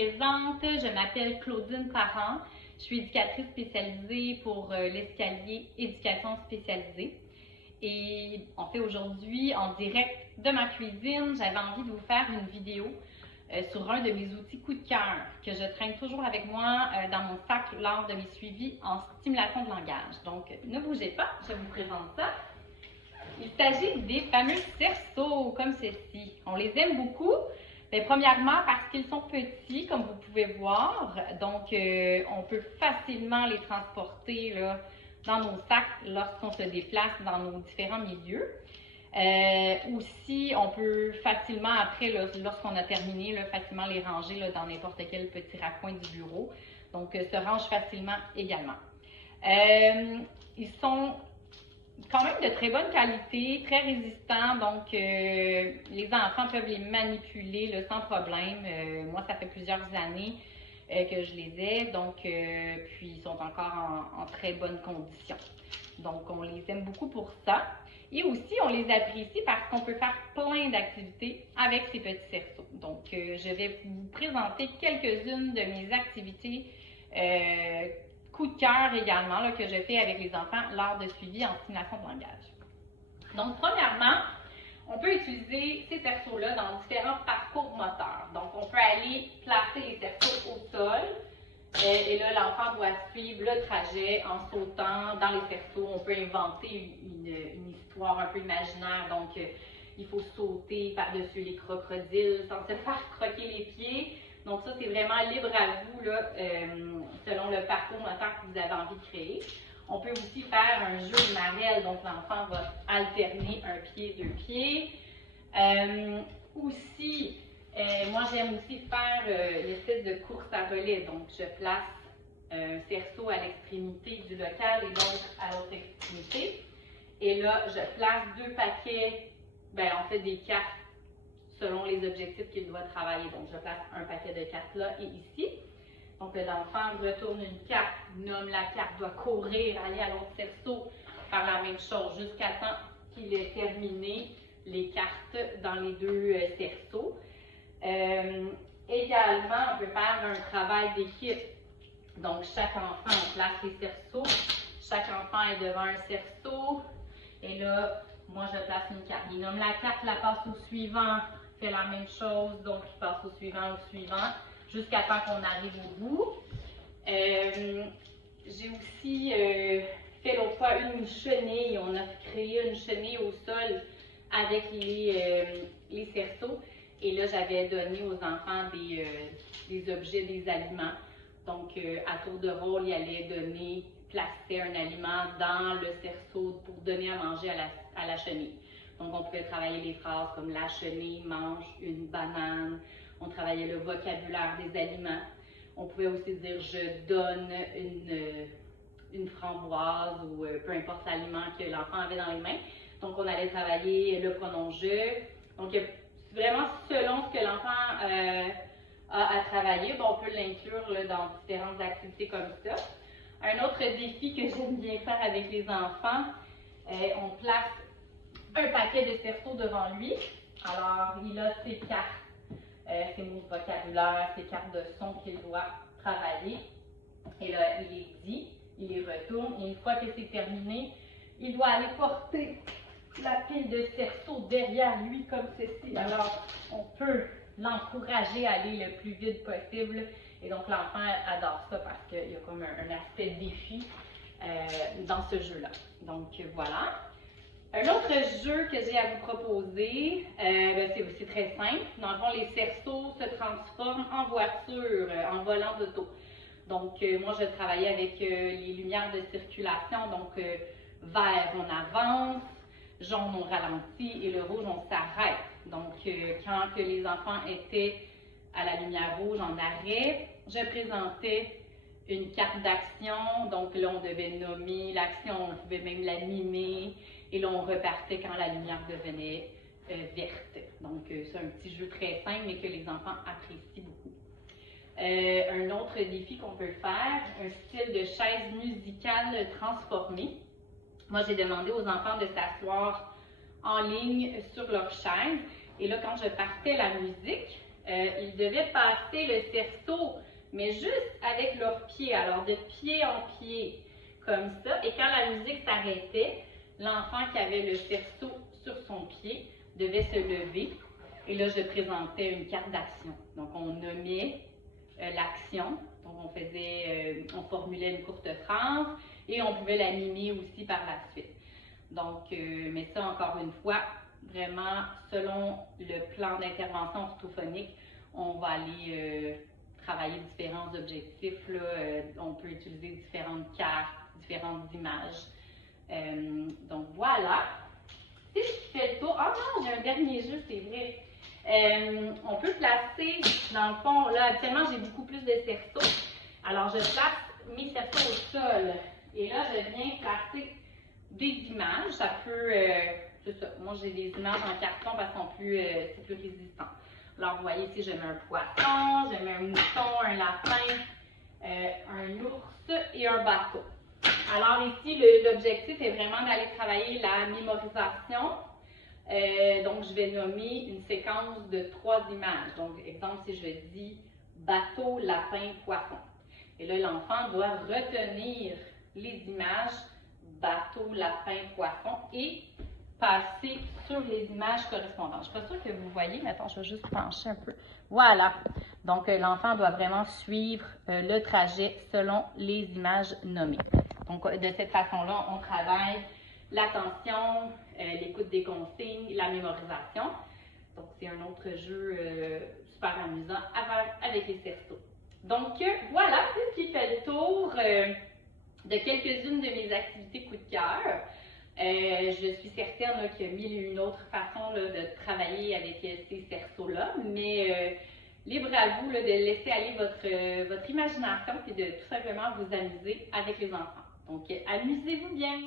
présente, je m'appelle Claudine Parent. Je suis éducatrice spécialisée pour l'escalier éducation spécialisée. Et on fait aujourd'hui en direct de ma cuisine. J'avais envie de vous faire une vidéo sur un de mes outils coup de cœur que je traîne toujours avec moi dans mon sac lors de mes suivis en stimulation de langage. Donc, ne bougez pas, je vous présente ça. Il s'agit des fameux cerceaux comme ceci. On les aime beaucoup. Bien, premièrement, parce qu'ils sont petits, comme vous pouvez voir. Donc, on peut facilement les transporter là, dans nos sacs lorsqu'on se déplace dans nos différents milieux. Aussi, on peut facilement, après, lorsqu'on a terminé, là, facilement les ranger là, dans n'importe quel petit raccoin du bureau. Donc, se rangent facilement également. Ils sont quand même de très bonne qualité, très résistants, donc les enfants peuvent les manipuler là, sans problème. Moi, ça fait plusieurs années que je les ai, donc puis ils sont encore en très bonne condition. Donc, on les aime beaucoup pour ça. Et aussi, on les apprécie parce qu'on peut faire plein d'activités avec ces petits cerceaux. Donc, je vais vous présenter quelques-unes de mes activités coup de cœur également là, que je fais avec les enfants lors de suivi en stimulation de langage. Donc, premièrement, on peut utiliser ces cerceaux-là dans différents parcours moteurs. Donc, on peut aller placer les cerceaux au sol et là, l'enfant doit suivre le trajet en sautant dans les cerceaux. On peut inventer une histoire un peu imaginaire. Donc, il faut sauter par-dessus les crocodiles sans se faire croquer les pieds. Donc ça, c'est vraiment libre à vous, là, selon le parcours moteur que vous avez envie de créer. On peut aussi faire un jeu de marelle, donc l'enfant va alterner un pied, deux pieds. Moi j'aime aussi faire l'espèce de course à relais. Donc je place un cerceau à l'extrémité du local et donc à l'autre extrémité. Et là, je place deux paquets, on fait des cartes selon les objectifs qu'il doit travailler. Donc, je place un paquet de cartes là et ici. Donc, l'enfant retourne une carte, nomme la carte, doit courir, aller à l'autre cerceau, faire la même chose jusqu'à temps qu'il ait terminé les cartes dans les deux cerceaux. Également, on peut faire un travail d'équipe. Donc, chaque enfant, on place les cerceaux. Chaque enfant est devant un cerceau. Et là, moi, je place une carte. Il nomme la carte, la passe au suivant. Fait la même chose, donc il passe au suivant, jusqu'à temps qu'on arrive au bout. J'ai aussi fait l'autre fois une chenille. On a créé une chenille au sol avec les cerceaux. Et là, j'avais donné aux enfants des objets, des aliments. Donc, à tour de rôle, ils allaient placer un aliment dans le cerceau pour donner à manger à la chenille. Donc, on pouvait travailler les phrases comme la chenille mange une banane. On travaillait le vocabulaire des aliments. On pouvait aussi dire je donne une framboise ou peu importe l'aliment que l'enfant avait dans les mains. Donc, on allait travailler le pronom je. Donc, vraiment selon ce que l'enfant a à travailler, on peut l'inclure dans différentes activités comme ça. Un autre défi que j'aime bien faire avec les enfants, on place un paquet de cerceaux devant lui. Alors, il a ses cartes, ses mots de vocabulaire, ses cartes de son qu'il doit travailler. Et là, il les dit, il les retourne. Et une fois que c'est terminé, il doit aller porter la pile de cerceaux derrière lui comme ceci. Alors, on peut l'encourager à aller le plus vite possible. Et donc, l'enfant adore ça parce qu'il y a comme un aspect défi dans ce jeu-là. Donc, voilà. Un autre jeu que j'ai à vous proposer, c'est très simple. Dans le fond, les cerceaux se transforment en voiture, en volant d'auto. Donc, moi, je travaillais avec les lumières de circulation. Donc, vert, on avance, jaune, on ralentit et le rouge, on s'arrête. Donc, quand que les enfants étaient à la lumière rouge en arrêt, je présentais une carte d'action. Donc, là, on devait nommer l'action, on pouvait même l'animer. Et là, on repartait quand la lumière devenait verte. Donc, c'est un petit jeu très simple, mais que les enfants apprécient beaucoup. Un autre défi qu'on peut faire, un style de chaise musicale transformée. Moi, j'ai demandé aux enfants de s'asseoir en ligne sur leur chaise. Et là, quand je partais la musique, ils devaient passer le cerceau, mais juste avec leurs pieds, alors de pied en pied, comme ça. Et quand la musique s'arrêtait, l'enfant qui avait le cerceau sur son pied devait se lever. Et là, je présentais une carte d'action. Donc, on nommait l'action. Donc, on formulait une courte phrase et on pouvait la mimer aussi par la suite. Donc, mais ça, encore une fois, vraiment, selon le plan d'intervention orthophonique, on va aller travailler différents objectifs. Là. On peut utiliser différentes cartes, différentes images. Donc, voilà. C'est ce qui fait le tour. Ah non, j'ai un dernier jeu, c'est vrai. On peut placer, dans le fond, là, actuellement, j'ai beaucoup plus de cerceaux. Alors, je place mes cerceaux au sol. Et là, je viens placer des images. Ça peut, c'est ça. Moi, j'ai des images en carton parce que c'est plus résistant. Alors, vous voyez ici, je mets un poisson, je mets un mouton, un lapin, un ours et un bateau. Alors ici, l'objectif est vraiment d'aller travailler la mémorisation. Donc, je vais nommer une séquence de 3 images. Donc, exemple, si je dis bateau, lapin, poisson. Et là, l'enfant doit retenir les images bateau, lapin, poisson et passer sur les images correspondantes. Je ne suis pas sûre que vous voyez, mais attends, je vais juste pencher un peu. Voilà. Donc, l'enfant doit vraiment suivre le trajet selon les images nommées. Donc, de cette façon-là, on travaille l'attention, l'écoute des consignes, la mémorisation. Donc, c'est un autre jeu super amusant à faire avec les cerceaux. Donc, voilà, c'est ce qui fait le tour de quelques-unes de mes activités coup de cœur. Je suis certaine qu'il y a mille et une autres façons là, de travailler avec ces cerceaux-là, mais libre à vous là, de laisser aller votre imagination et de tout simplement vous amuser avec les enfants. Donc, amusez-vous bien!